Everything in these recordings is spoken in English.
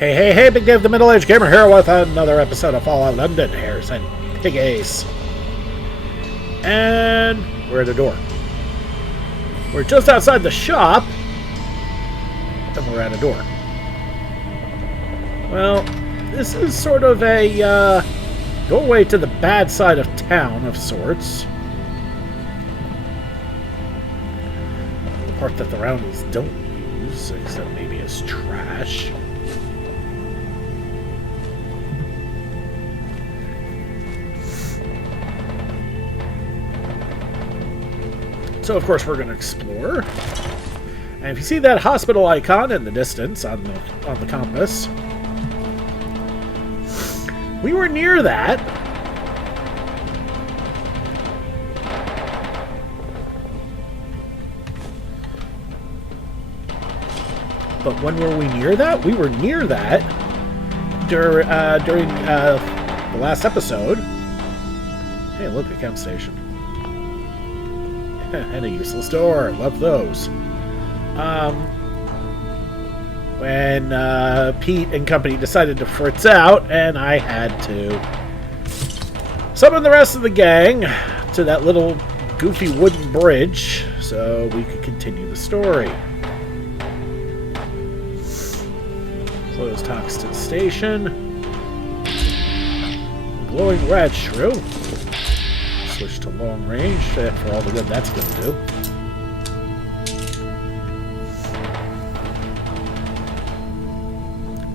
Hey, hey, hey, Big Dave the Middle-Aged Gamer here with another episode of Fallout London, Hares and Piggies. And we're at a door. We're just outside the shop, and we're at a door. Well, this is sort of a doorway to the bad side of town of sorts. The part that the Roundies don't use, except maybe as trash. So, of course, we're going to explore. And if you see that hospital icon in the distance on the compass, we were near that. But when were we near that? We were near that during the last episode. Hey, look, a camp station. And a useless door. Love those. When Pete and company decided to fritz out, and I had to summon the rest of the gang to that little goofy wooden bridge so we could continue the story. Close talks to the station. Glowing red shrew. Switch to long range for all the good that's going to do.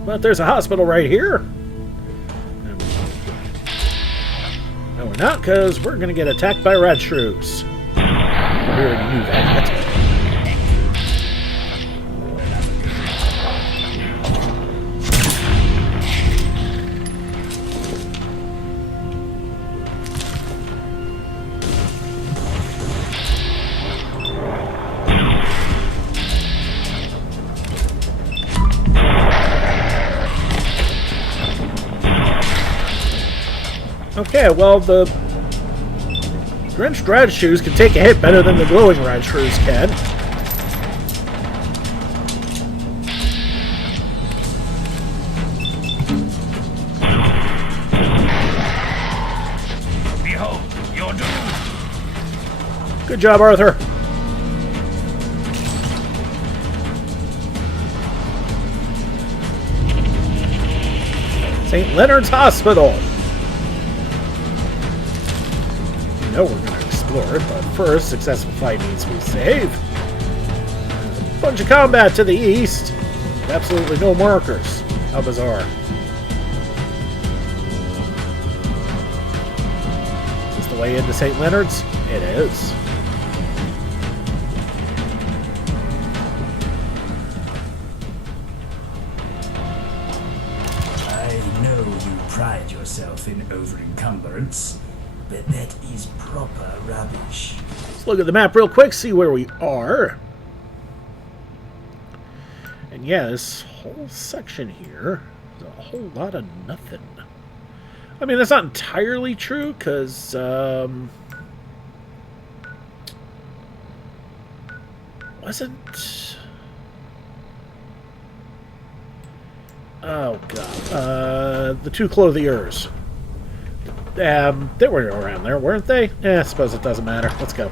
But there's a hospital right here. No, we're not, because we're going to get attacked by rat shrews. We already knew that. Okay, well, the drenched rat shrews can take a hit better than the glowing rat shrews can. Behold, your doom. Good job, Arthur. St. Leonard's Hospital. We're going to explore it, but first, successful fight means we save. A bunch of combat to the east. Absolutely no markers. How bizarre. Is this the way into St. Leonard's? It is. I know you pride yourself in over-encumbrance, but that is proper rubbish. Let's look at the map real quick, see where we are. And yeah, this whole section here is a whole lot of nothing. I mean, that's not entirely true, because, wasn't... Oh, God. The two clothiers. They were around there, weren't they? I suppose it doesn't matter. Let's go.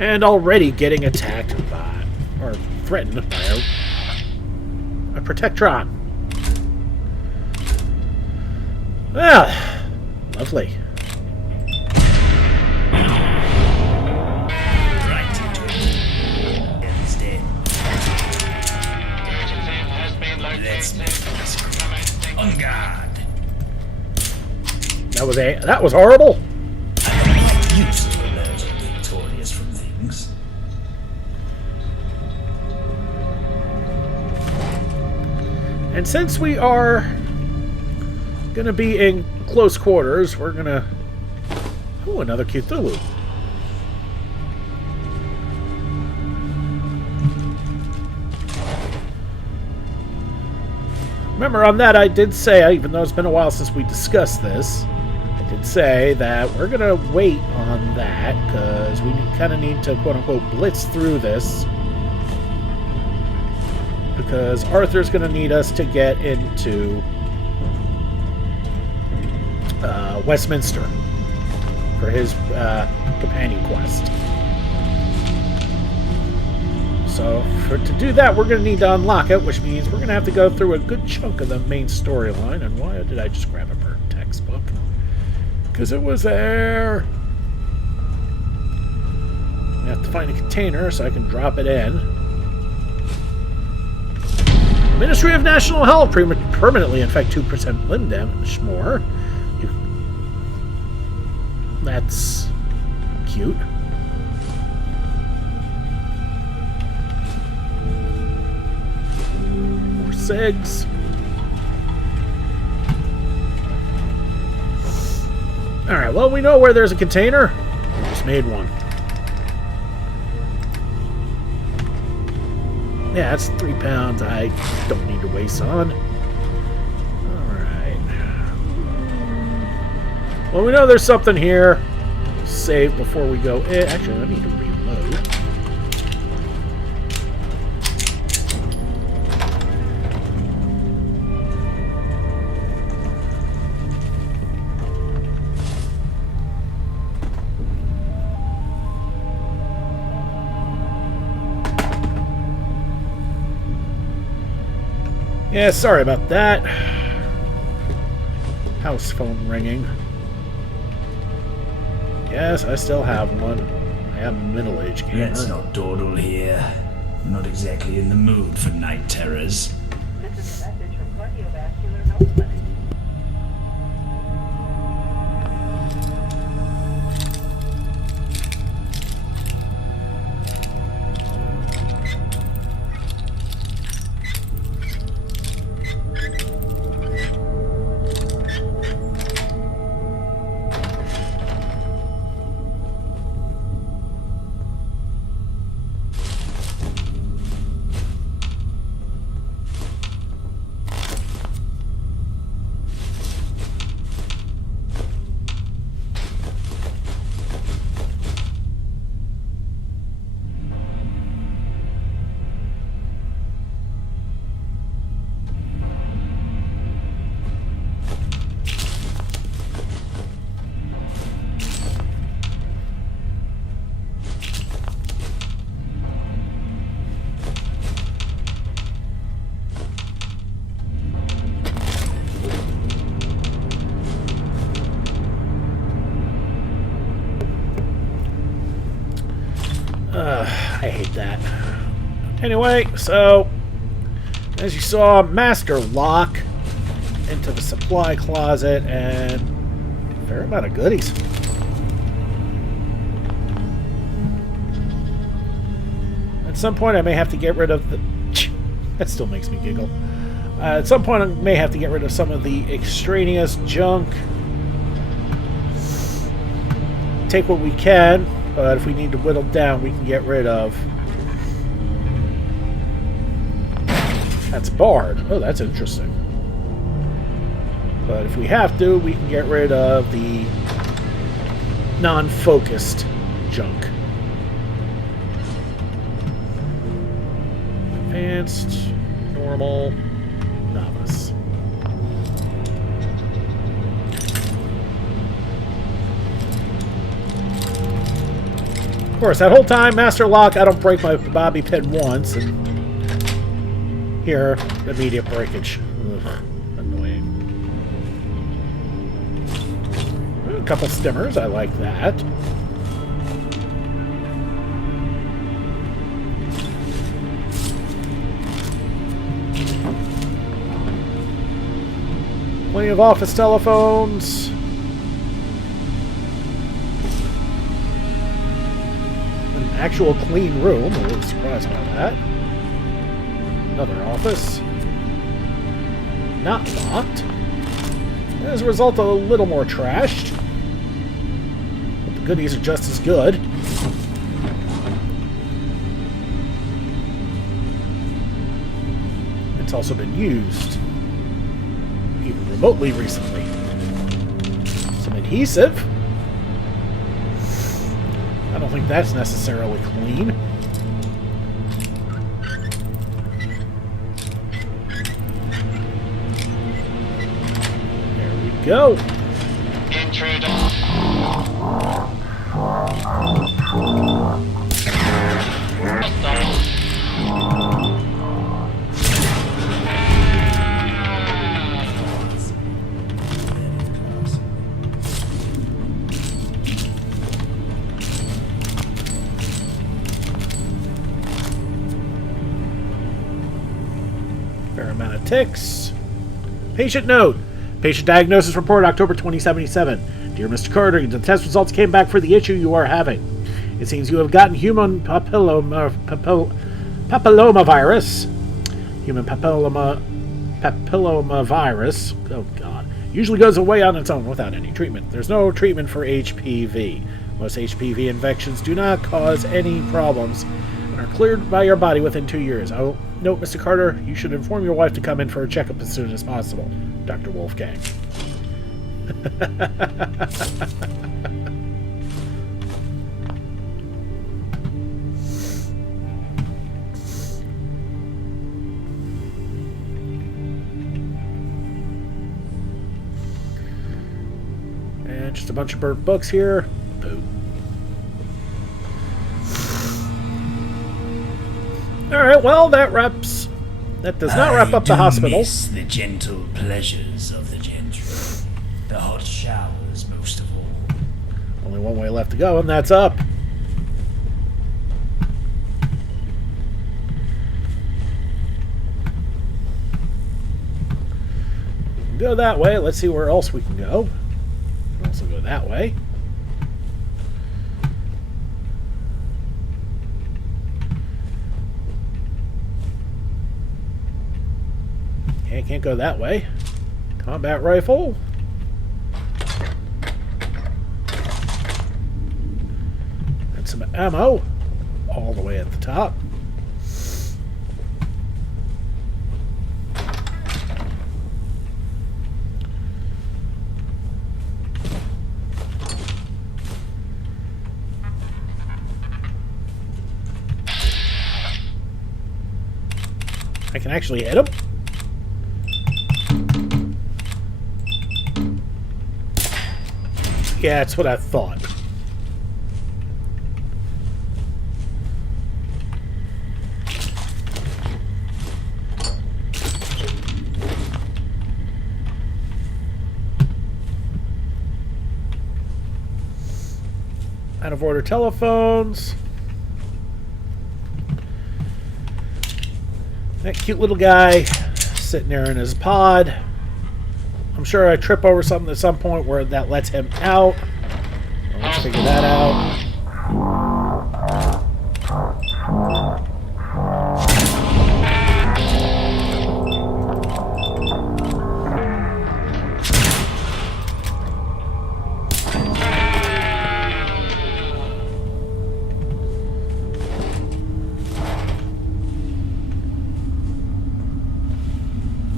And already getting attacked by, or threatened by a Protectron. Ah, lovely. Right into it. Instead. Let's make this quick. On guard. That was horrible. I'm not used to emerging victorious from things. And since we are going to be in close quarters, we're going to... Oh, another Cthulhu. Remember, on that I did say, even though it's been a while since we discussed this, I did say that we're going to wait on that because we kind of need to, quote-unquote, blitz through this. because Arthur's going to need us to get into Westminster for his companion quest. So to do that, we're going to need to unlock it, which means we're going to have to go through a good chunk of the main storyline. And why did I just grab a bird textbook? Because it was there. I have to find a container so I can drop it in. Ministry of National Health permanently infect 2% limb damage more. That's cute. More SIGs. Alright, well, we know where there's a container. We just made one. Yeah, that's 3 pounds I don't need to waste on. Alright. Well, we know there's something here. Save before we go in. Actually, I need to reload. Yeah, sorry about that. House phone ringing. Yes, I still have one. I am a middle-aged gamer. Let's not dawdle here. I'm not exactly in the mood for night terrors. This is a message from Cardiovascular Health Clinic. I hate that. Anyway, so as you saw, master lock into the supply closet and a fair amount of goodies. At some point I may have to get rid of the... That still makes me giggle. At some point I may have to get rid of some of the extraneous junk. Take what we can, but if we need to whittle down, we can get rid of... That's barred. Oh, that's interesting. But if we have to, we can get rid of the non-focused junk. Advanced, normal, novice. Of course, that whole time, Master Lock, I don't break my bobby pin once, and here, immediate breakage. Ugh, annoying. A couple stimmers, I like that. Plenty of office telephones. An actual clean room. I'm a little surprised by that. Another office. Not locked. As a result, a little more trashed. But the goodies are just as good. It's also been used. Even remotely recently. Some adhesive. I don't think that's necessarily clean. go. Intruder. Fair amount of ticks. Patient note. Patient diagnosis report, October 2077. Dear Mr. Carter, the test results came back for the issue you are having. It seems you have gotten human papillomavirus. Human papillomavirus. Oh, God. Usually goes away on its own without any treatment. There's no treatment for HPV. Most HPV infections do not cause any problems and are cleared by your body within 2 years. I will note, Mr. Carter, you should inform your wife to come in for a checkup as soon as possible. Dr. Wolfgang. And just a bunch of burnt books here. Boom. Alright, well, that does not wrap up the hospital. Miss the gentle pleasures of the gentry. The hot showers, most of all. Only one way left to go, and that's up. We can go that way. Let's see where else we can go. We can also go that way. Can't go that way. Combat rifle. And some ammo. All the way at the top. I can actually hit him. Yeah, that's what I thought. Out of order telephones. That cute little guy sitting there in his pod. I'm sure I trip over something at some point where that lets him out. Let's figure that out.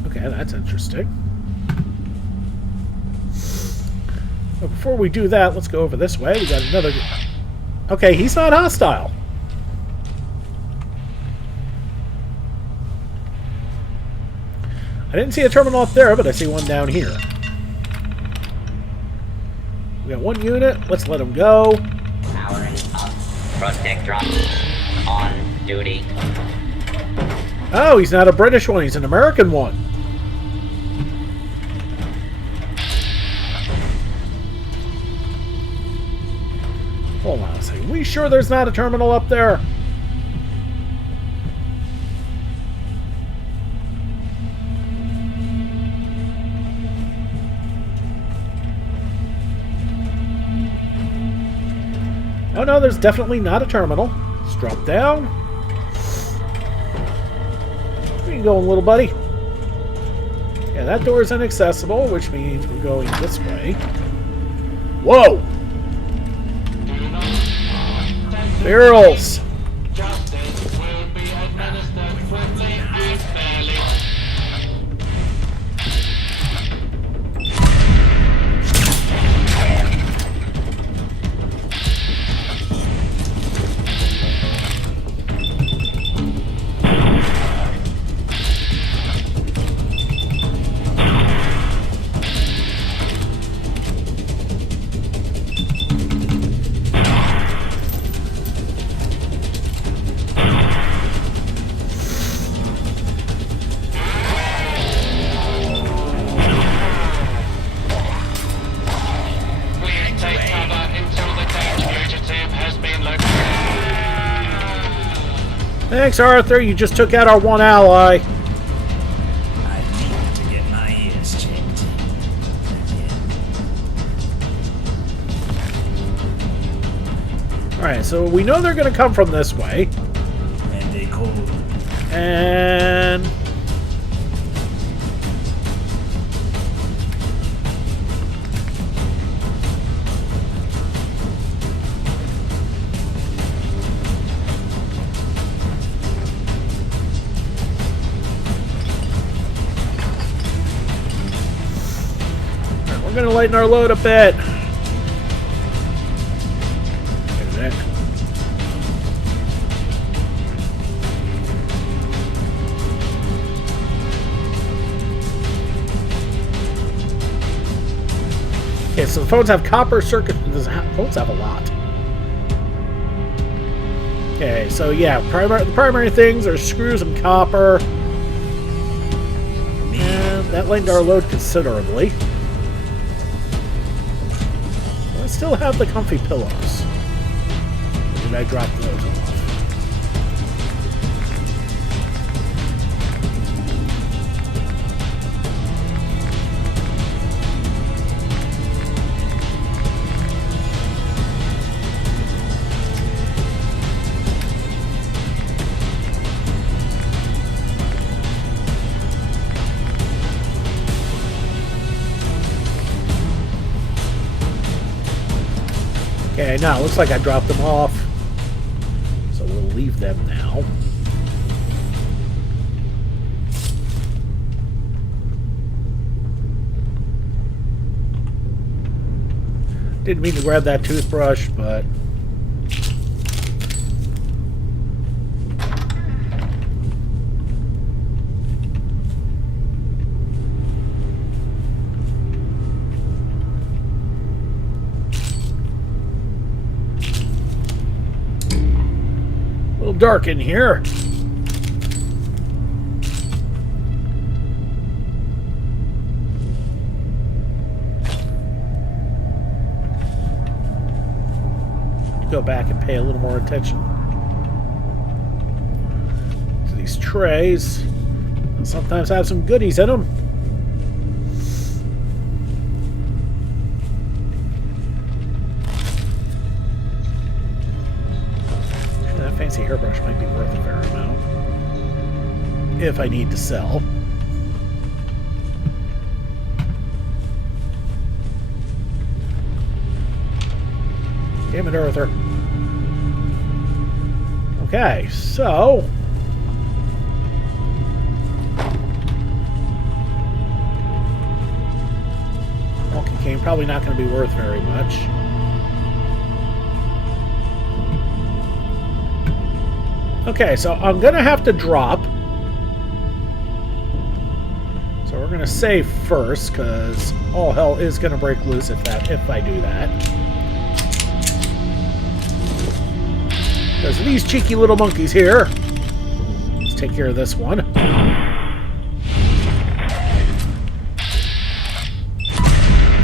Okay, that's interesting. But before we do that, let's go over this way. We got another... Okay, he's not hostile. I didn't see a terminal up there, but I see one down here. We got one unit. Let's let him go. Powering up. Protector on duty. Oh, he's not a British one. He's an American one. Hold on a second. We sure there's not a terminal up there? Oh no, there's definitely not a terminal. Let's drop down. Where you going, little buddy? Yeah, that door is inaccessible, which means we're going this way. Whoa! Barrels! Justice will be administered quickly and fairly. Thanks, Arthur. You just took out our one ally. I need to get my ears checked. Alright, so we know they're going to come from this way. And they call. And... we're going to lighten our load a bit. Wait a minute. Okay, so the phones have copper circuit. Phones have a lot. Okay, so yeah, the primary things are screws and copper. And that lightened our load considerably. I still have the comfy pillows. Or did I drop those off? Okay, now it looks like I dropped them off. So we'll leave them now. Didn't mean to grab that toothbrush, but... dark in here. Go back and pay a little more attention to these trays. They sometimes have some goodies in them. Fancy hairbrush might be worth a fair amount if I need to sell. Damn it, Arthur. Okay, so walking cane probably not going to be worth very much. Okay, so I'm going to have to drop. So we're going to save first, because all hell is going to break loose if I do that. Because these cheeky little monkeys here. Let's take care of this one.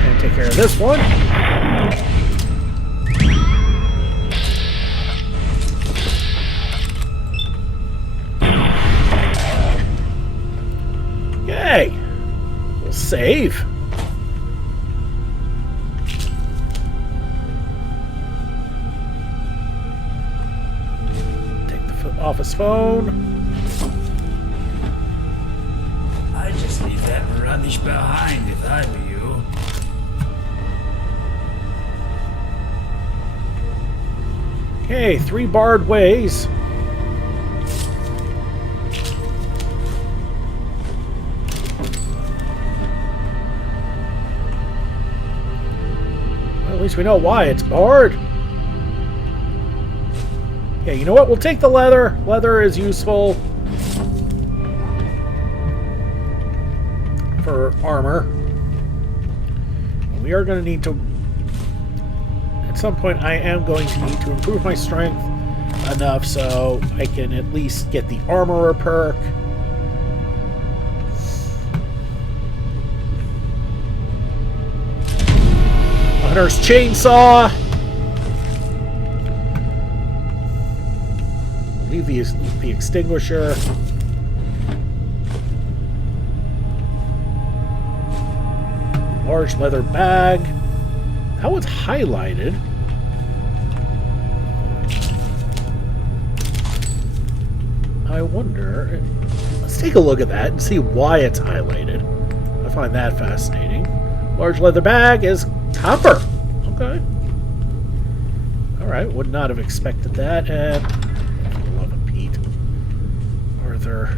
And take care of this one. We'll save. Take the office phone. I'd just leave that rubbish behind if I were you. Okay, 3 barred ways. At least we know why it's barred. Yeah, you know what? We'll take the leather. Leather is useful for armor. We are going to need to... At some point, I am going to need to improve my strength enough so I can at least get the armorer perk. Hunter's chainsaw. Leave the extinguisher. Large leather bag. That was highlighted. I wonder... Let's take a look at that and see why it's highlighted. I find that fascinating. Large leather bag is copper. Okay. Alright, would not have expected that. And... I love it, Pete. Arthur...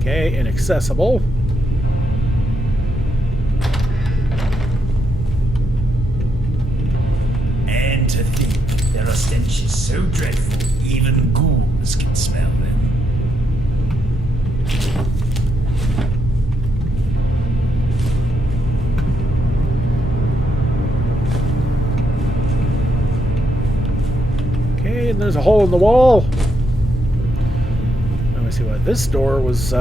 Okay, inaccessible. And to think, their stench is so dreadful, even ghouls can smell them. Okay, and there's a hole in the wall. Let me see why this door was,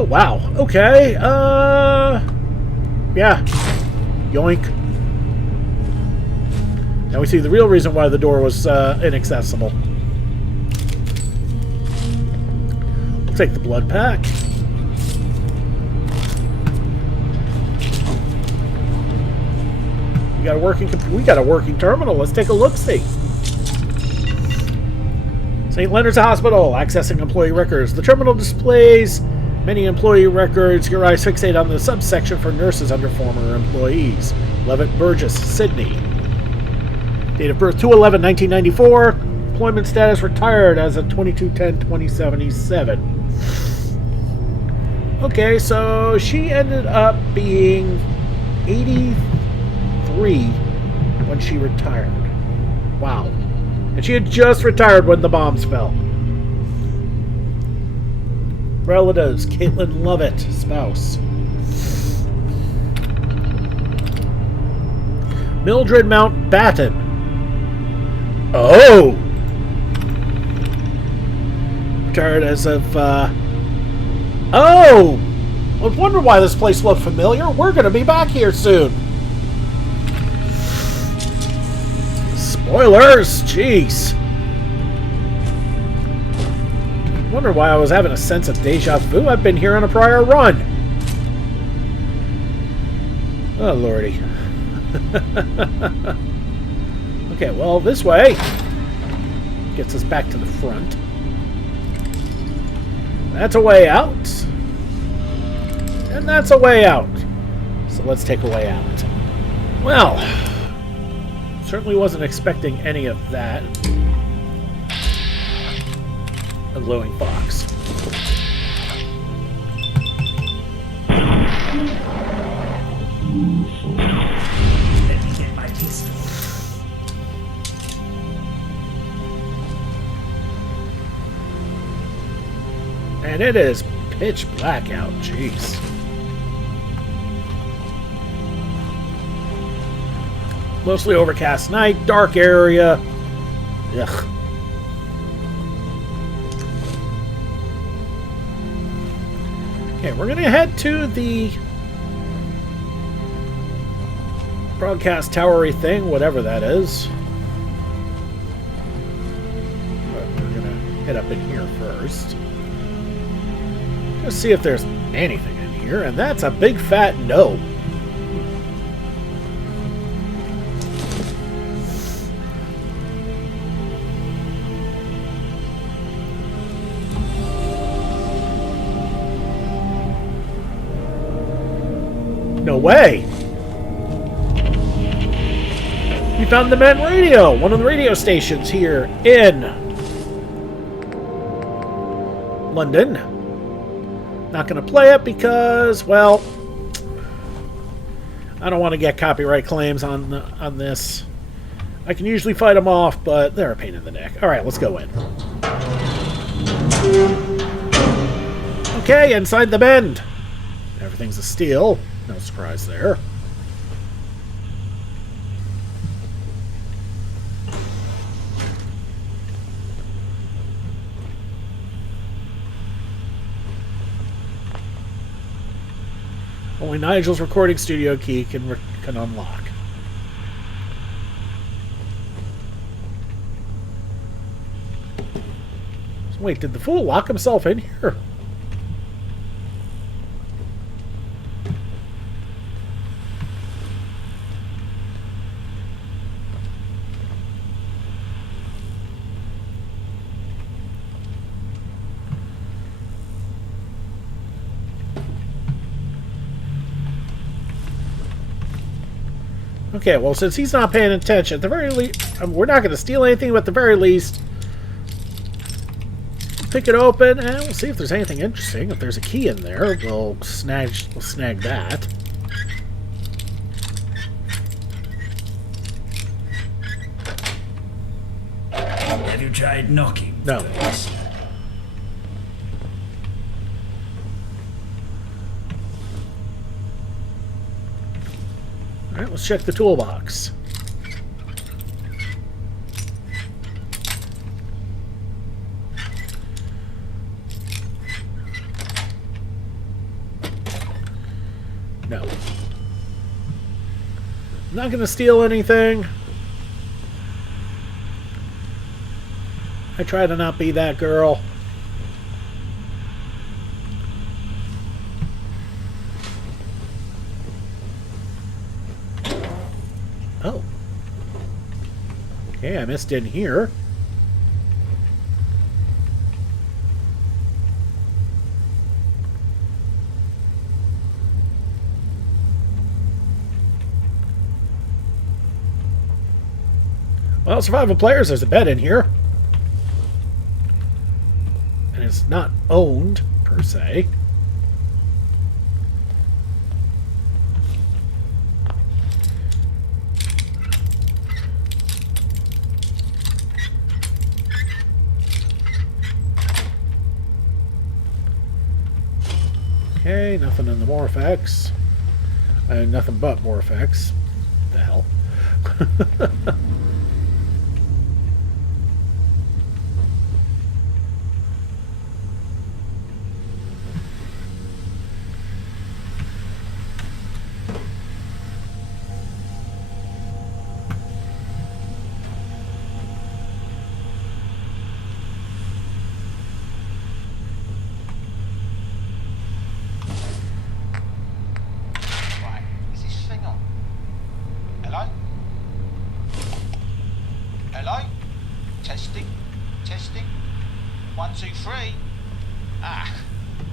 Oh, wow. Okay, yeah. Yoink. Now we see the real reason why the door was, inaccessible. We'll take the blood pack. We got a working terminal. Let's take a look-see. St. Leonard's Hospital, accessing employee records. The terminal displays many employee records. Your eyes fixate on the subsection for nurses under former employees. Levitt Burgess, Sydney. Date of birth 2/11/1994. Employment status retired as of 22/10/2077. Okay, so she ended up being 83 when she retired. Wow. And she had just retired when the bombs fell. Relatives, Caitlin Lovett, spouse. Mildred Mountbatten. Oh! Retired as of, Oh! I was wondering why this place looked familiar. We're going to be back here soon. Spoilers! Jeez. Wonder why I was having a sense of deja vu. I've been here on a prior run. Oh, lordy. Okay, well, this way gets us back to the front. That's a way out. And that's a way out. So let's take a way out. Well, certainly wasn't expecting any of that. A glowing box. Let me get my pistol. And it is pitch black out. Jeez. Mostly overcast night, dark area. Ugh. Okay, we're going to head to the broadcast towery thing, whatever that is. But we're going to head up in here first. Let's see if there's anything in here, and that's a big fat no. No way! We found the Men Radio, one of the radio stations here in London. Not going to play it because, well, I don't want to get copyright claims on this. I can usually fight them off, but they're a pain in the neck. All right, let's go in. Okay, inside the bend. Everything's a steel. No surprise there. Only Nigel's recording studio key can unlock. So wait, did the fool lock himself in here? Okay, well, since he's not paying attention, at the very least, we're not going to steal anything, but at the very least, pick it open, and we'll see if there's anything interesting. If there's a key in there, we'll snag that. Have you tried knocking? No. first? Alright, let's check the toolbox. No. I'm not going to steal anything. I try to not be that girl. Oh. Okay, I missed in here. Well, survival players, there's a bed in here. And it's not owned, per se. Okay, nothing in the Morphex. Nothing but Morphex. The hell. Right, is this thing on? Hello? Hello? Testing? Testing? 1, 2, 3. Ah,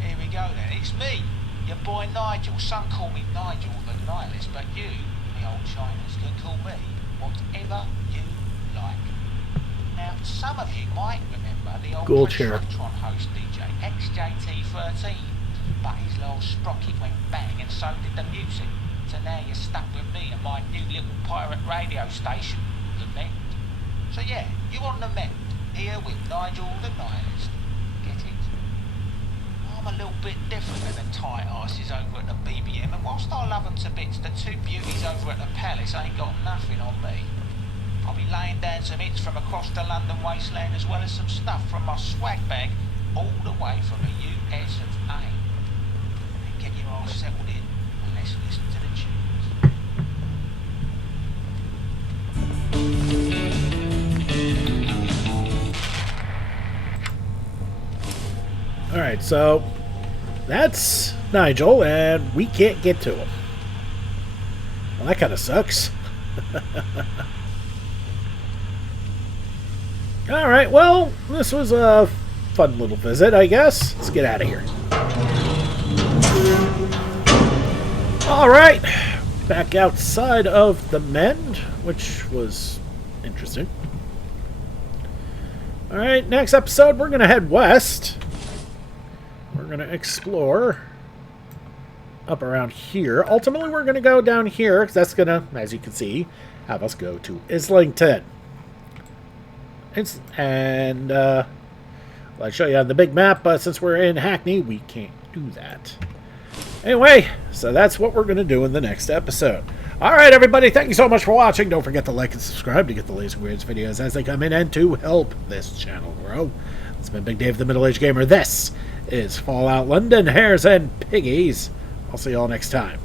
here we go then. It's me, your boy Nigel. Some call me Nigel the Nihilist, but you, me old Chinese, can call me whatever you like. Now, some of you might remember the old Ghoul chair. Tron host DJ, XJT13. But his little sprocket went bang and so did the music. So now you're stuck with me and my new little pirate radio station, The Mend. So yeah, you're on The Mend, here with Nigel the Nihilist. Get it? I'm a little bit different than the tight asses over at the BBM, and whilst I love them to bits, the two beauties over at the Palace ain't got nothing on me. I'll be laying down some hits from across the London wasteland as well as some stuff from my swag bag all the way from the US of A. Get your arse settled in and let's listen to the tunes. Alright, so that's Nigel, and we can't get to him. Well, that kind of sucks. Alright, well, this was a fun little visit, I guess. Let's get out of here. Alright, back outside of the Mend, which was interesting. Alright, next episode, we're going to head west. We're going to explore up around here. Ultimately, we're going to go down here, because that's going to, as you can see, have us go to Islington. Well, I'll show you on the big map, but since we're in Hackney, we can't do that. Anyway, so that's what we're going to do in the next episode. Alright, everybody, thank you so much for watching. Don't forget to like and subscribe to get the latest Weirds videos as they come in and to help this channel grow. It's been Big Dave, the Middle-Aged Gamer. This is Fallout London, Hares, and Piggies. I'll see y'all next time.